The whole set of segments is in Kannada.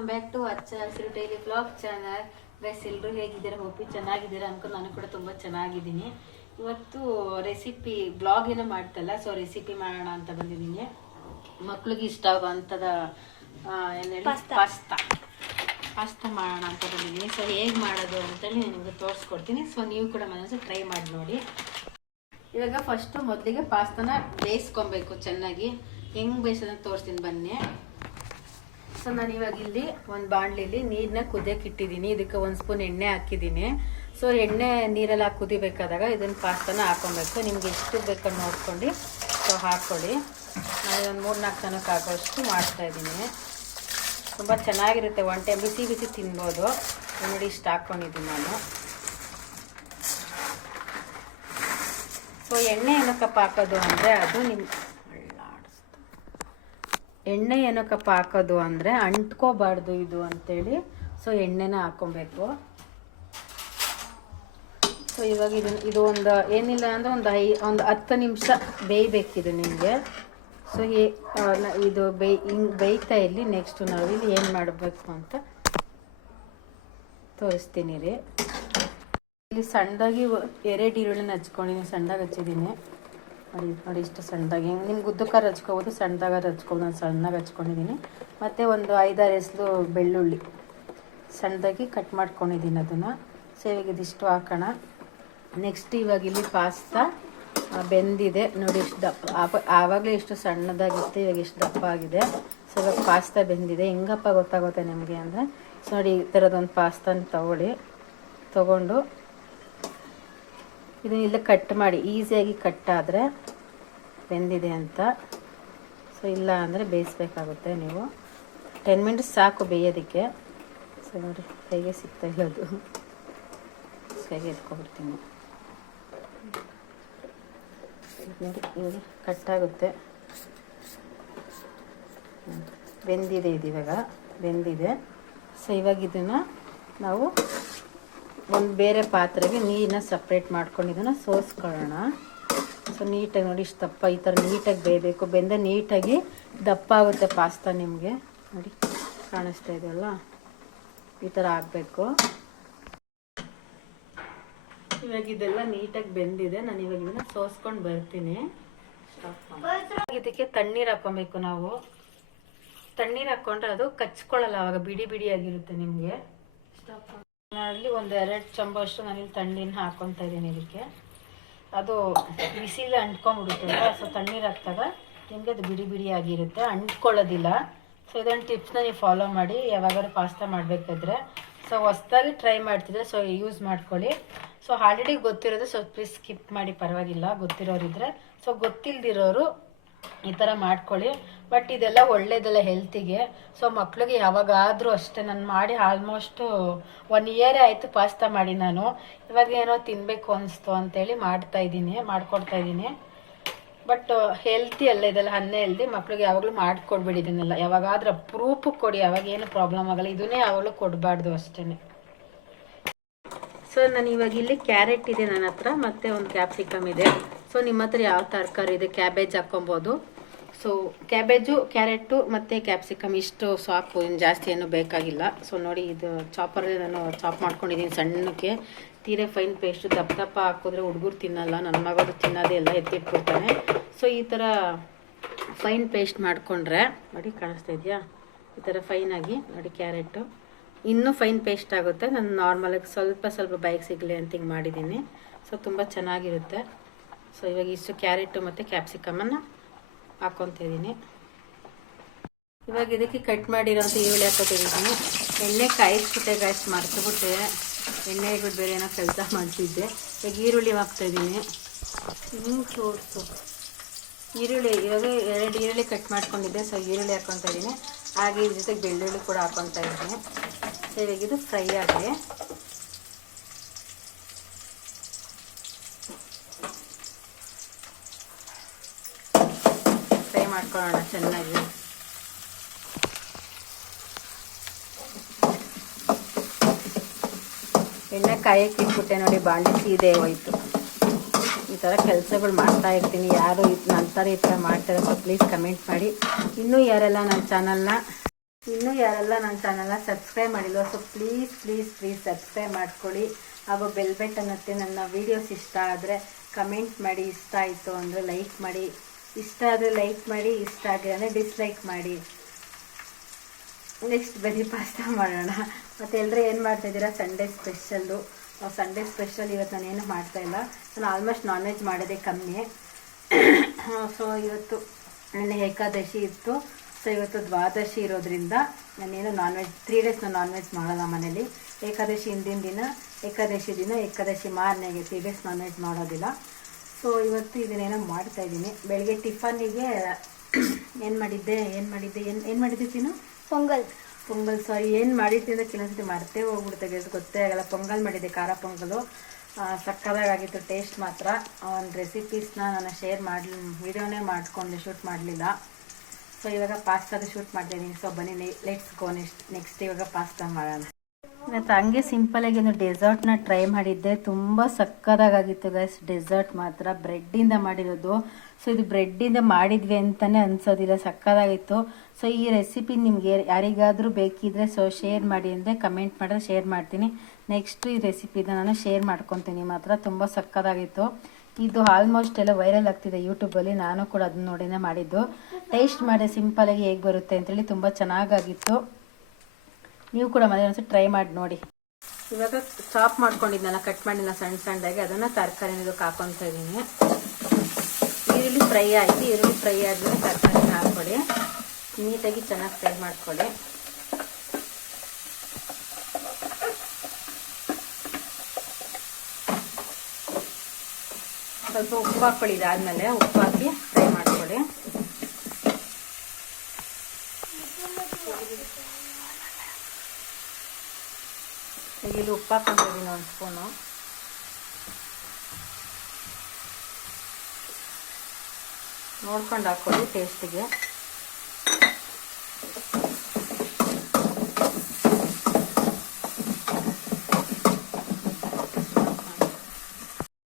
ವೆಲ್ಕಮ್ ಬ್ಯಾಕ್ ಟು ಅಚ್ಚ ಹಸಿರು ಡೈಲಿ ಬ್ಲಾಗ್ ಚಾನಲ್ ಗೈಸ್ ಎಲ್ಲರೂ ಹೇಗಿದ್ದೀರಾ? ಹೋಪಿ ಚೆನ್ನಾಗಿದ್ದೀರಾ ಅನ್ಕೊಂಡು ನಾನು ಕೂಡ ತುಂಬ ಚೆನ್ನಾಗಿದ್ದೀನಿ. ಇವತ್ತು ರೆಸಿಪಿ ಬ್ಲಾಗ್ ಏನೋ ಮಾಡ್ತಲ್ಲ ಸೊ ರೆಸಿಪಿ ಮಾಡೋಣ ಅಂತ ಬಂದಿದ್ದೀನಿ. ಮಕ್ಳಿಗೆ ಇಷ್ಟ ಆಗುವಂಥದ ಏನು ಹೇಳಿ? ಪಾಸ್ತಾ. ಪಾಸ್ತಾ. ಮಾಡೋಣ ಅಂತ ಬಂದಿದ್ದೀನಿ. ಸೊ ಹೇಗೆ ಮಾಡೋದು ಅಂತೇಳಿ ನಿಮಗೆ ತೋರಿಸ್ಕೊಡ್ತೀನಿ. ಸೊ ನೀವು ಕೂಡ ಮನಸ್ಸು ಟ್ರೈ ಮಾಡಿ ನೋಡಿ. ಇವಾಗ ಫಸ್ಟು ಮೊದಲಿಗೆ ಪಾಸ್ತಾನ ಬೇಯಿಸ್ಕೊಬೇಕು ಚೆನ್ನಾಗಿ. ಹೆಂಗೆ ಬೇಯಿಸೋದನ್ನ ತೋರಿಸ್ತೀನಿ ಬನ್ನಿ. ಸೊ ನಾನು ಇವಾಗ ಇಲ್ಲಿ ಒಂದು ಬಾಣಲಿಲಿ ನೀರನ್ನ ಕುದಿಯಕ್ಕೆ ಇಟ್ಟಿದ್ದೀನಿ ಇದಕ್ಕೆ ಒಂದು ಸ್ಪೂನ್ ಎಣ್ಣೆ ಹಾಕಿದ್ದೀನಿ. ಸೊ ಎಣ್ಣೆ ನೀರೆಲ್ಲ ಕುದಿಬೇಕಾದಾಗ ಇದನ್ನು ಪಾಸ್ತಾನ ಹಾಕೊಬೇಕು. ನಿಮ್ಗೆ ಎಷ್ಟು ಬೇಕೋ ನೋಡ್ಕೊಂಡು ಸೊ ಹಾಕ್ಕೊಳ್ಳಿ ನಾನು ಒಂದು ಮೂರು ನಾಲ್ಕು ಜನಕ್ಕೆ ಹಾಕೋಷ್ಟು ಮಾಡ್ತಾ ಇದ್ದೀನಿ. ತುಂಬ ಚೆನ್ನಾಗಿರುತ್ತೆ. ಒನ್ ಟೈಮ್ ಬಿಸಿ ಬಿಸಿ ತಿನ್ಬೋದು. ನೋಡಿ, ಇಷ್ಟು ಹಾಕ್ಕೊಂಡಿದ್ದೀನಿ ನಾನು. ಸೊ ಎಣ್ಣೆ ಏನಕ್ಕಪ್ಪ ಹಾಕೋದು ಅಂದರೆ ಅದು ನಿಮ್ಮ ಎಣ್ಣೆ ಏನಕ್ಕಪ್ಪ ಹಾಕೋದು ಅಂದರೆ ಅಂಟ್ಕೋಬಾರ್ದು ಇದು ಅಂತೇಳಿ. ಸೊ ಎಣ್ಣೆನ ಹಾಕೊಬೇಕು. ಸೊ ಇವಾಗ ಇದನ್ನ ಇದು ಒಂದು ಏನಿಲ್ಲ ಅಂದರೆ ಒಂದು ಐ ಒಂದು ಹತ್ತು ನಿಮಿಷ ಬೇಯಬೇಕಿದು ನಿಮಗೆ. ಸೊ ಇದು ಬೇಯ್ ಹಿಂಗೆ ಬೇಯ್ತಾ ಇಲ್ಲಿ ನೆಕ್ಸ್ಟು ನಾವು ಇಲ್ಲಿ ಏನು ಮಾಡಬೇಕು ಅಂತ ತೋರಿಸ್ತೀನಿ ರೀ. ಇಲ್ಲಿ ಸಣ್ಣದಾಗಿ ಎರಡು ಈರುಳ್ಳಿನ ಹಚ್ಕೊಂಡಿದ್ದೀನಿ. ಸಣ್ಣದಾಗಿ ಹಚ್ಚಿದ್ದೀನಿ. ನೋಡಿ ನೋಡಿ ಇಷ್ಟು ಸಣ್ಣದಾಗಿ. ಹೆಂಗೆ ನಿಮ್ಗೆ ಉದ್ದಕ್ಕಾರ ಹಚ್ಕೋಬೋದು ಸಣ್ಣದಾಗ ಹಚ್ಕೋಬೋದು. ನಾನು ಸಣ್ಣದಾಗ ಹಚ್ಕೊಂಡಿದ್ದೀನಿ. ಮತ್ತು ಒಂದು ಐದಾರು ಎಸ್ಲು ಬೆಳ್ಳುಳ್ಳಿ. ಸಣ್ಣದಾಗಿ ಕಟ್ ಮಾಡ್ಕೊಂಡಿದ್ದೀನಿ ಅದನ್ನು. ಸೊ ಇದಿಷ್ಟು ಹಾಕೋಣ. ನೆಕ್ಸ್ಟ್ ಇವಾಗ ಇಲ್ಲಿ ಪಾಸ್ತಾ ಬೆಂದಿದೆ. ನೋಡಿ ಇಷ್ಟು ದಪ್ಪ ಆವಾಗಲೇ ಇಷ್ಟು ಸಣ್ಣದಾಗಿತ್ತು, ಇವಾಗ ಇಷ್ಟು ದಪ್ಪ ಆಗಿದೆ. ಸೊ ಇವಾಗ ಪಾಸ್ತಾ ಬೆಂದಿದೆ. ಹೆಂಗಪ್ಪ ಗೊತ್ತಾಗುತ್ತೆ ನಿಮಗೆ ಅಂದರೆ ಸೊ ನೋಡಿ ಈ ಥರದೊಂದು ಪಾಸ್ತಾನ ತಗೊಳ್ಳಿ. ತಗೊಂಡು ಇದನ್ನ ಇಲ್ಲ ಕಟ್ ಮಾಡಿ ಈಸಿಯಾಗಿ ಕಟ್ ಆದರೆ ಬೆಂದಿದೆ ಅಂತ. ಸೊ ಇಲ್ಲ ಅಂದರೆ ಬೇಯಿಸ್ಬೇಕಾಗುತ್ತೆ ನೀವು. ಟೆನ್ ಮಿನಿಟ್ಸ್ ಸಾಕು ಬೇಯೋದಕ್ಕೆ. ಸೊ ನೋಡಿ, ಹೇಗೆ ಸಿಗ್ತಾ ಇರೋದು ಅದು. ಹೇಗೆ ಎತ್ಕೊಬಿಡ್ತೀನಿ ನೋಡಿ ಇವಾಗ ಕಟ್ಟಾಗುತ್ತೆ ಬೆಂದಿದೆ ಇದು ಇವಾಗ. ಬೆಂದಿದೆ. ಸೊ ಇವಾಗ ಇದನ್ನು ನಾವು ಒಂದು ಬೇರೆ ಪಾತ್ರೆಗೆ ನೀರನ್ನ ಸಪ್ರೇಟ್ ಮಾಡ್ಕೊಂಡು ಇದನ್ನು ಸೋಸ್ಕೊಳ್ಳೋಣ. ಸೊ ನೀಟಾಗಿ ನೋಡಿ ಇಷ್ಟು ದಪ್ಪ ಈ ಥರ ನೀಟಾಗಿ ಬೇಯಬೇಕು. ಬೆಂದ ನೀಟಾಗಿ ದಪ್ಪ ಆಗುತ್ತೆ ಪಾಸ್ತಾ ನಿಮಗೆ. ನೋಡಿ, ಕಾಣಿಸ್ತಾ ಇದೆಯಲ್ಲ ಈ ಥರ ಆಗಬೇಕು. ಇವಾಗ ಇದೆಲ್ಲ ನೀಟಾಗಿ ಬೆಂದಿದೆ. ನಾನು ಇವಾಗ ಇದನ್ನ ಸೋಸ್ಕೊಂಡು ಬರ್ತೀನಿ. ಇದಕ್ಕೆ ತಣ್ಣೀರು ಹಾಕೊಬೇಕು ನಾವು. ತಣ್ಣೀರು ಹಾಕೊಂಡ್ರೆ ಅದು ಕಚ್ಕೊಳ್ಳಲ್ಲ, ಅವಾಗ ಬಿಡಿ ಬಿಡಿಯಾಗಿರುತ್ತೆ ನಿಮಗೆ. ಅಲ್ಲಿ ಒಂದು ಎರಡು ಚಮಚಷ್ಟು ನಾನಿಲ್ಲಿ ತಣ್ಣೀರನ್ನ ಹಾಕೊತಾ ಇದ್ದೀನಿ ಇದಕ್ಕೆ ಅದು ಬಿಸಿಲು ಅಂಟ್ಕೊಂಡ್ಬಿಡುತ್ತಲ್ಲ ಸೊ ತಣ್ಣೀರು ಹಾಕ್ದಾಗ ನಿಮಗೆ ಅದು ಬಿಡಿ ಬಿಡಿ ಆಗಿರುತ್ತೆ, ಅಂಟ್ಕೊಳ್ಳೋದಿಲ್ಲ. ಸೊ ಇದೊಂದು ಟಿಪ್ಸ್ನ ನೀವು ಫಾಲೋ ಮಾಡಿ, ಯಾವಾಗಾದ್ರೂ ಪಾಸ್ತಾ ಮಾಡಬೇಕಾದ್ರೆ. ಸೊ ಹೊಸ್ದಾಗಿ ಟ್ರೈ ಮಾಡ್ತಿದ್ರೆ ಸೊ ಯೂಸ್ ಮಾಡ್ಕೊಳ್ಳಿ. ಸೊ ಆಲ್ರೆಡಿ ಗೊತ್ತಿರೋದು ಸೊ ಪ್ಲೀಸ್ ಸ್ಕಿಪ್ ಮಾಡಿ, ಪರವಾಗಿಲ್ಲ. ಗೊತ್ತಿರೋರಿದ್ರೆ ಸೊ ಗೊತ್ತಿಲ್ದಿರೋರು ಈ ಥರ ಮಾಡ್ಕೊಳ್ಳಿ. ಬಟ್ ಇದೆಲ್ಲ ಒಳ್ಳೇದಲ್ಲ ಹೆಲ್ತಿಗೆ ಸೊ ಮಕ್ಳಿಗೆ ಯಾವಾಗಾದರೂ ಅಷ್ಟೇ, ನಾನು ಮಾಡಿ ಆಲ್ಮೋಸ್ಟು ಒನ್ ಇಯರೇ ಆಯಿತು ಪಾಸ್ತಾ ಮಾಡಿ ನಾನು. ಇವಾಗ ಏನೋ ತಿನ್ನಬೇಕು ಅನಿಸ್ತು ಅಂತೇಳಿ ಮಾಡ್ತಾ ಇದ್ದೀನಿ, ಮಾಡ್ಕೊಡ್ತಾ ಇದ್ದೀನಿ. ಬಟ್ ಹೆಲ್ತಿ ಅಲ್ಲ ಇದೆಲ್ಲ ಹನ್ನೆ ಹೆಲ್ದಿ ಮಕ್ಳಿಗೆ ಯಾವಾಗಲೂ ಮಾಡಿಕೊಡ್ಬೇಡಿ ಯಾವಾಗಾದ್ರೂ ಪ್ರೂಫ್ ಕೊಡಿ ಅವಾಗ ಏನು ಪ್ರಾಬ್ಲಮ್ ಆಗಲ್ಲ. ಇದನ್ನೇ ಯಾವಾಗಲೂ ಕೊಡಬಾರ್ದು ಅಷ್ಟೇ ಸೊ ನಾನು ಇವಾಗ ಇಲ್ಲಿ ಕ್ಯಾರೆಟ್ ಇದೆ ನನ್ನ ಹತ್ರ, ಮತ್ತೆ ಒಂದು ಕ್ಯಾಪ್ಸಿಕಮ್ ಇದೆ. ಸೊ ನಿಮ್ಮ ಹತ್ರ ಯಾವ ತರಕಾರಿ ಇದೆ ಕ್ಯಾಬೇಜ್ ಹಾಕೊಬೋದು ಸೊ ಕ್ಯಾಬೇಜು ಕ್ಯಾರೆಟು ಮತ್ತು ಕ್ಯಾಪ್ಸಿಕಮ್ ಇಷ್ಟು ಸಾಕು, ಇನ್ನು ಜಾಸ್ತಿ ಏನು ಬೇಕಾಗಿಲ್ಲ. ಸೊ ನೋಡಿ ಇದು ಚಾಪರಲ್ಲಿ ನಾನು ಚಾಪ್ ಮಾಡ್ಕೊಂಡಿದ್ದೀನಿ ಸಣ್ಣಕ್ಕೆ. ತೀರೆ ಫೈನ್ ಪೇಸ್ಟು ದಪ್ಪ ದಪ್ಪ ಹಾಕಿದ್ರೆ ಹುಡುಗರು ತಿನ್ನಲ್ಲ, ನನ್ನ ಮಗಳು ತಿನ್ನೋದೇ ಇಲ್ಲ, ಎತ್ತಿಟ್ಬಿಡ್ತಾನೆ. ಸೊ ಈ ಥರ ಫೈನ್ ಪೇಸ್ಟ್ ಮಾಡಿಕೊಂಡ್ರೆ, ನೋಡಿ ಕಾಣಿಸ್ತಾ ಇದೆಯಾ? ಈ ಥರ ಫೈನಾಗಿ ನೋಡಿ ಕ್ಯಾರೆಟು ಇನ್ನೂ ಫೈನ್ ಪೇಸ್ಟ್ ಆಗುತ್ತೆ. ನಾನು ನಾರ್ಮಲಾಗಿ ಸ್ವಲ್ಪ ಸ್ವಲ್ಪ ಬೈಕ್ ಸಿಗಲಿ ಅಂತ ಹಿಂಗೆ ಮಾಡಿದ್ದೀನಿ. ಸೊ ತುಂಬ ಚೆನ್ನಾಗಿರುತ್ತೆ. ಸೊ ಇವಾಗ ಇಷ್ಟು ಕ್ಯಾರೆಟು ಮತ್ತು ಕ್ಯಾಪ್ಸಿಕಮನ್ನು ಹಾಕ್ಕೊತಿದ್ದೀನಿ ಇವಾಗ ಇದಕ್ಕೆ ಕಟ್ ಮಾಡಿರೋಂಥ ಈರುಳ್ಳಿ ಹಾಕೋತಿದ್ದೀನಿ ಎಣ್ಣೆ ಕಾಯಿಸ್ಬಿಟ್ಟೆ ಗಾಯ್ಸ್ ಮರ್ತುಬಿಟ್ಟೆ. ಎಣ್ಣೆ ಇಟ್ಬಿಟ್ಟು ಬೇರೆ ಏನೋ ಕೆಲಸ ಮಾಡ್ತಿದ್ದೆ. ಈಗ ಈರುಳ್ಳಿ ಹಾಕ್ತಾಯಿದ್ದೀನಿ. ಹ್ಞೂ ತೋರಿಸು ಈರುಳ್ಳಿ, ಇವಾಗ ಎರಡು ಈರುಳ್ಳಿ ಕಟ್ ಮಾಡ್ಕೊಂಡಿದ್ದೆ ಸೊ ಈರುಳ್ಳಿ ಹಾಕ್ಕೊತಾ ಇದ್ದೀನಿ ಹಾಗೆ ಇದ್ರ ಜೊತೆಗೆ ಬೆಳ್ಳುಳ್ಳಿ ಕೂಡ ಹಾಕ್ಕೊತಾ ಇದ್ದೀನಿ ಇದು ಫ್ರೈ ಆಗಲಿ ಫ್ರೈ ಮಾಡ್ಕೊಳ್ಳೋಣ ಚೆನ್ನಾಗಿ. ಎಣ್ಣೆ ಕಾಯಕ್ಕೆ ಇಟ್ಬಿಟ್ಟೆ ನೋಡಿ, ಬಾಂಡೆ ಸೀದೆ ಹೋಯ್ತು. ಈ ಥರ ಕೆಲಸಗಳು ಮಾಡ್ತಾ ಇರ್ತೀನಿ. ಯಾರು ಇದು ನನ್ನ ಥರ ಈ ಥರ ಮಾಡ್ತಾರೆ ಸೊ ಪ್ಲೀಸ್ ಕಮೆಂಟ್ ಮಾಡಿ. ಇನ್ನೂ ಯಾರೆಲ್ಲ ನನ್ನ ಚಾನಲ್ನ ಇನ್ನೂ ಯಾರೆಲ್ಲ ನನ್ನ ಚಾನಲ್ನ ಸಬ್ಸ್ಕ್ರೈಬ್ ಮಾಡಿಲ್ಲ so please please please subscribe ಮಾಡ್ಕೊಳ್ಳಿ. ಹಾಗೂ ಬೆಲ್ ಬಟನ್ ಮತ್ತೆ ನನ್ನ ವೀಡಿಯೋಸ್ ಇಷ್ಟ ಆದರೆ ಕಮೆಂಟ್ ಮಾಡಿ, ಇಷ್ಟ ಆಯಿತು ಅಂದರೆ ಲೈಕ್ ಮಾಡಿ. ಇಷ್ಟ ಆದರೆ ಲೈಕ್ ಮಾಡಿ, ಇಷ್ಟ ಆಗಿಲ್ಲ ಡಿಸ್ಲೈಕ್ ಮಾಡಿ. ನೆಕ್ಸ್ಟ್ ಬರೀ ಪಾಸ್ತಾ ಮಾಡೋಣ. ಮತ್ತು ಎಲ್ಲರೂ ಏನು ಮಾಡ್ತಾಯಿದ್ದೀರಾ ಸಂಡೇ ಸ್ಪೆಷಲ್ಲು ಸಂಡೇ ಸ್ಪೆಷಲ್ ಇವತ್ತು ನಾನೇನು ಮಾಡ್ತಾ ಇಲ್ಲ. ನಾನು ಆಲ್ಮೋಸ್ಟ್ ನಾನ್ ವೆಜ್ ಮಾಡೋದೇ ಕಮ್ಮಿ. ಸೊ ಇವತ್ತು ನನ್ನ ಏಕಾದಶಿ ಇತ್ತು. ಸೊ ಇವತ್ತು ದ್ವಾದಶಿ ಇರೋದ್ರಿಂದ ನಾನೇನು ನಾನ್ ವೆಜ್ ತ್ರೀ ಡೇಸ್ ನಾನು ನಾನ್ ವೆಜ್ ಮಾಡೋಲ್ಲ ಮನೇಲಿ. ಏಕಾದಶಿ ಹಿಂದಿನ ದಿನ, ಏಕಾದಶಿ ದಿನ, ಏಕಾದಶಿ ಮಾರನೆಗೆ ತ್ರೀ ಡೇಸ್ ನಾನ್ ವೆಜ್ ಮಾಡೋದಿಲ್ಲ. ಸೊ ಇವತ್ತು ಇದನ್ನೇನೋ ಮಾಡ್ತಾ ಇದ್ದೀನಿ. ಬೆಳಗ್ಗೆ ಟಿಫನ್ನಿಗೆ ಏನು ಮಾಡಿದ್ದೆ? ಏನು ಮಾಡಿದ್ದೆ? ಏನು ಏನು ಮಾಡಿದ್ದೆ ತಿನ್ನು? ಪೊಂಗಲ್. ಪೊಂಗಲ್ ಸಾರಿ ಏನು ಮಾಡಿದ್ದೆ ಅಂತ ಕೆಲವೊಂದ್ಸತಿ ಮರ್ತೇ ಹೋಗ್ಬಿಡುತ್ತೆ ಅದು ಗೊತ್ತೇ ಆಗಲ್ಲ. ಪೊಂಗಲ್ ಮಾಡಿದ್ದೆ ಖಾರ ಪೊಂಗಲು. ಸಕ್ಕದಾಗಿತ್ತು ಟೇಸ್ಟ್ ಮಾತ್ರ. ಒಂದು ರೆಸಿಪೀಸ್ನ ನಾನು ಶೇರ್ ಮಾಡಲಿ ವಿಡಿಯೋನೇ ಮಾಡಿಕೊಂಡೆ ಶೂಟ್ ಮಾಡಲಿಲ್ಲ. ಸೊ ಇವಾಗ ಪಾಸ್ತಾದ ಶೂಟ್ ಮಾಡ್ತಾಯಿದ್ದೀನಿ ಸೊ ಬನ್ನಿ ಲೆಟ್ಸ್ ಗೋ ನೆಕ್ಸ್ಟ್ ನೆಕ್ಸ್ಟ್ ಇವಾಗ ಪಾಸ್ತಾ ಮಾಡೋಣ. ಇವತ್ತು ಹಂಗೆ ಸಿಂಪಲಾಗಿ ಒಂದು ಡೆಸರ್ಟ್ನ ಟ್ರೈ ಮಾಡಿದ್ದೆ. ತುಂಬ ಸಕ್ಕದಾಗಿತ್ತು ಗೈಸ್ ಡೆಸರ್ಟ್ ಮಾತ್ರ. ಬ್ರೆಡ್ಡಿಂದ ಮಾಡಿರೋದು. ಸೊ ಇದು ಬ್ರೆಡ್ಡಿಂದ ಮಾಡಿದ್ವಿ ಅಂತಲೇ ಅನ್ಸೋದಿಲ್ಲ, ಸಕ್ಕದಾಗಿತ್ತು. ಸೊ ಈ ರೆಸಿಪಿ ನಿಮಗೆ ಯಾರಿಗಾದರೂ ಬೇಕಿದ್ರೆ ಸೊ ಶೇರ್ ಮಾಡಿ ಅಂದರೆ ಕಮೆಂಟ್ ಮಾಡಿದ್ರೆ ಶೇರ್ ಮಾಡ್ತೀನಿ. ನೆಕ್ಸ್ಟ್ ಈ ರೆಸಿಪಿನ ನಾನು ಶೇರ್ ಮಾಡ್ಕೊತೀನಿ ಮಾತ್ರ. ತುಂಬ ಸಕ್ಕದಾಗಿತ್ತು. ಇದು ಆಲ್ಮೋಸ್ಟ್ ಎಲ್ಲ ವೈರಲ್ ಆಗ್ತಿದೆ ಯೂಟ್ಯೂಬಲ್ಲಿ ನಾನು ಕೂಡ ಅದನ್ನ ನೋಡಿನೇ ಮಾಡಿದ್ದು. ಟೇಸ್ಟ್ ಮಾಡಿ ಸಿಂಪಲಾಗಿ ಹೇಗೆ ಬರುತ್ತೆ ಅಂತೇಳಿ ತುಂಬ ಚೆನ್ನಾಗಾಗಿತ್ತು. ನೀವು ಕೂಡ ಮನೆ ಒಂದ್ಸತಿ ಟ್ರೈ ಮಾಡಿ ನೋಡಿ. ಇವಾಗ ಚಾಪ್ ಮಾಡ್ಕೊಂಡಿದ್ನಲ್ಲ ಕಟ್ ಮಾಡಿಲ್ಲ ಸಣ್ಣ ಸಣ್ಣದಾಗಿ, ಅದನ್ನು ತರಕಾರಿ ಇದಕ್ಕೆ ಹಾಕೊತಾ ಇದ್ದೀನಿ. ಈರುಳ್ಳಿ ಫ್ರೈ ಆಯಿತು, ಈರುಳ್ಳಿ ಫ್ರೈ ಆದಮೇಲೆ ತರಕಾರಿನ ಹಾಕ್ಕೊಡಿ ನೀಟಾಗಿ ಚೆನ್ನಾಗಿ ಫ್ರೈ ಮಾಡ್ಕೊಳ್ಳಿ. ಸ್ವಲ್ಪ ಉಪ್ಪು ಹಾಕ್ಕೊಳ್ಳಿ ಇದಾದ್ಮೇಲೆ, ಉಪ್ಪು ಹಾಕಿ ಫ್ರೈ ಮಾಡ್ಕೊಳ್ಳಿ. ಇಲ್ಲಿ ಉಪ್ಪು ಹಾಕೊಂಡಿದ್ದೀನಿ ಒಂದು ಸ್ಪೂನು ನೋಡ್ಕೊಂಡು ಹಾಕೊಳ್ಳಿ ಟೇಸ್ಟಿಗೆ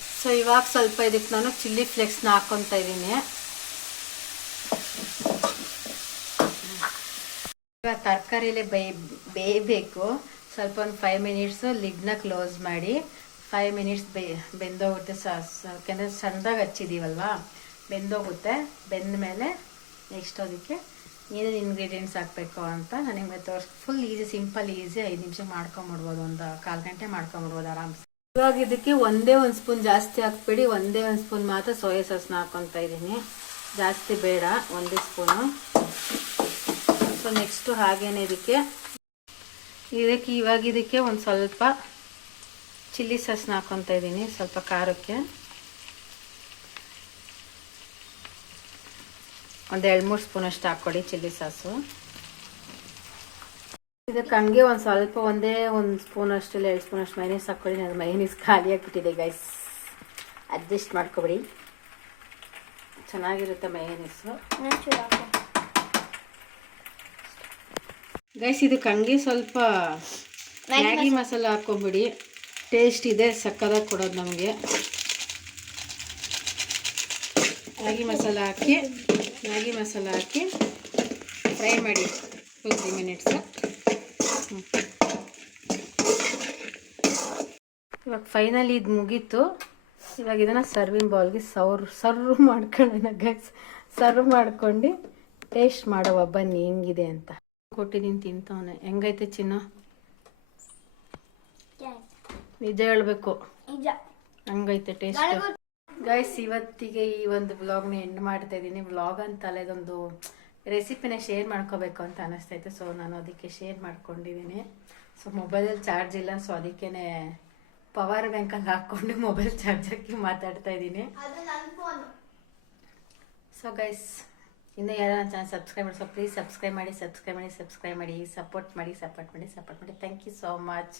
ಸೊ ಇವಾಗ ಸ್ವಲ್ಪ ಇದಕ್ಕೆ ನಾನು ಚಿಲ್ಲಿ ಫ್ಲೇಕ್ಸ್ನ ಹಾಕ್ಕೊತಾ ಇದ್ದೀನಿ. ಇವಾಗ ತರಕಾರಿಲೇ ಬೇಯ್ ಬೇಯಬೇಕು ಸ್ವಲ್ಪ ಒಂದು ಫೈವ್ ಮಿನಿಟ್ಸು ಲಿಡ್ನ ಕ್ಲೋಸ್ ಮಾಡಿ ಫೈವ್ ಮಿನಿಟ್ಸ್ ಬೆ, ಬೆಂದೋಗುತ್ತೆ ಯಾಕೆಂದರೆ ಸಣ್ಣದಾಗಿ ಹಚ್ಚಿದ್ದೀವಲ್ವಾ ಬೆಂದೋಗುತ್ತೆ, ಬೆಂದ ಮೇಲೆ ನೆಕ್ಸ್ಟ್ ಅದಕ್ಕೆ ಏನೇನು ಇಂಗ್ರೀಡಿಯೆಂಟ್ಸ್ ಹಾಕಬೇಕು ಅಂತ ನಾನು ನಿಮಗೆ ತೋರಿಸ್ ಫುಲ್ ಈಸಿ ಸಿಂಪಲ್ ಈಸಿ ಐದು ನಿಮಿಷ ಮಾಡ್ಕೊಂಬಿಡ್ಬೋದು, ಒಂದು ಕಾಲು ಗಂಟೆ ಮಾಡ್ಕೊಂಬಿಡ್ಬೋದು ಆರಾಮ್ಸೆ. ಇವಾಗ ಇದಕ್ಕೆ ಒಂದೇ ಒಂದು ಸ್ಪೂನ್ ಜಾಸ್ತಿ ಹಾಕ್ಬೇಡಿ, ಒಂದೇ ಒಂದು ಸ್ಪೂನ್ ಮಾತ್ರ ಸೋಯಾ ಸಾಸ್ನ ಹಾಕ್ಕೊತಾ ಇದ್ದೀನಿ. ಜಾಸ್ತಿ ಬೇಡ, ಒಂದೇ ಸ್ಪೂನು ಸೊ ನೆಕ್ಸ್ಟು ಹಾಗೇನೆ ಇದಕ್ಕೆ ಇದಕ್ಕೆ ಇವಾಗ ಇದಕ್ಕೆ ಒಂದು ಸ್ವಲ್ಪ ಚಿಲ್ಲಿ ಸಾಸ್ನ ಹಾಕ್ಕೊತಾ ಇದ್ದೀನಿ, ಸ್ವಲ್ಪ ಖಾರಕ್ಕೆ. ಒಂದು ಎರಡು ಮೂರು ಸ್ಪೂನ್ ಅಷ್ಟು ಹಾಕ್ಕೊಡಿ ಚಿಲ್ಲಿ ಸಾಸು. ಇದಕ್ಕೆ ಹಂಗೆ ಒಂದು ಸ್ವಲ್ಪ ಒಂದೇ ಒಂದು ಸ್ಪೂನ್ ಅಷ್ಟು ಇಲ್ಲ, ಎರಡು ಸ್ಪೂನ್ ಅಷ್ಟು ಮೈನೀಸ್ ಹಾಕ್ಕೊಳ್ಳಿ ನಾನು ಮೈನೀಸ್ ಖಾಲಿ ಹಾಕಿಬಿಟ್ಟಿದೆ ಗೈಸ್ ಅಡ್ಜಸ್ಟ್ ಮಾಡ್ಕೊಬಿಡಿ. ಚೆನ್ನಾಗಿರುತ್ತೆ ಮೈನೀಸು ಗೈಸ್ ಇದಕ್ಕೆ ಹಂಗೆ ಸ್ವಲ್ಪ ಮ್ಯಾಗಿ ಮಸಾಲ ಹಾಕ್ಕೊಂಬಿಡಿ. ಟೇಸ್ಟ್ ಇದೆ ಸಕ್ಕದಾಗಿ ಕೊಡೋದು ನಮಗೆ. ಮ್ಯಾಗಿ ಮಸಾಲ ಹಾಕಿ ಮ್ಯಾಗಿ ಮಸಾಲ ಹಾಕಿ ಫ್ರೈ ಮಾಡಿ. ಟು ತ್ರೀ ಮಿನಿಟ್ಸು ಇವಾಗ ಫೈನಲಿ ಇದು ಮುಗೀತು. ಇವಾಗ ಇದನ್ನು ಸರ್ವಿಂಗ್ ಬೌಲ್ಗೆ ಸೌರ್ ಸರ್ವ್ ಮಾಡ್ಕೊಳ್ಳೋಣ ಗೈಸ್ ಸರ್ವ್ ಮಾಡ್ಕೊಂಡು ಟೇಸ್ಟ್ ಮಾಡುವ ಬನ್ನಿ ಹೆಂಗಿದೆ ಅಂತ. ಕೊಟ್ಟಿದ್ದೀನಿ ತಿಂತಾವನೆ. ಹೆಂಗೈತೆ ಚಿನ್ನ? ನಿಜ ಹೇಳ್ಬೇಕು. ಹಂಗೈತೆ ಟೇಸ್ಟ್ ಗೈಸ್ ಇವತ್ತಿಗೆ ಈ ಒಂದು ಬ್ಲಾಗ್ನ ಎಂಡ್ ಮಾಡ್ತಾ ಇದ್ದೀನಿ ಬ್ಲಾಗ್ ಅಂತಲ್ಲ ಇದೊಂದು ರೆಸಿಪಿನ ಶೇರ್ ಮಾಡ್ಕೋಬೇಕು ಅಂತ ಅನಿಸ್ತೈತೆ ಸೊ ನಾನು ಅದಕ್ಕೆ ಶೇರ್ ಮಾಡ್ಕೊಂಡಿದ್ದೀನಿ ಸೊ ಮೊಬೈಲಲ್ಲಿ ಚಾರ್ಜ್ ಇಲ್ಲ. ಸೊ ಅದಕ್ಕೇ ಪವರ್ ಬ್ಯಾಂಕಲ್ಲಿ ಹಾಕ್ಕೊಂಡು ಮೊಬೈಲ್ ಚಾರ್ಜ್ ಹಾಕಿ ಮಾತಾಡ್ತಾ ಇದ್ದೀನಿ ಸೊ ಗೈಸ್ ಇನ್ನೂ ಯಾರು ನನ್ನ ಚಾನಲ್ ಸಬ್ಸ್ಕ್ರೈಬ್ ಮಾಡಿ ಸೊ ಪ್ಲೀಸ್ ಸಬ್ಸ್ಕ್ರೈಬ್ ಮಾಡಿ ಸಬ್ಸ್ಕ್ರೈಬ್ ಮಾಡಿ ಸಬ್ಸ್ಕ್ರೈಬ್ ಮಾಡಿ ಸಪೋರ್ಟ್ ಮಾಡಿ ಸಪೋರ್ಟ್ ಮಾಡಿ ಸಪೋರ್ಟ್ ಮಾಡಿ. Thank you so much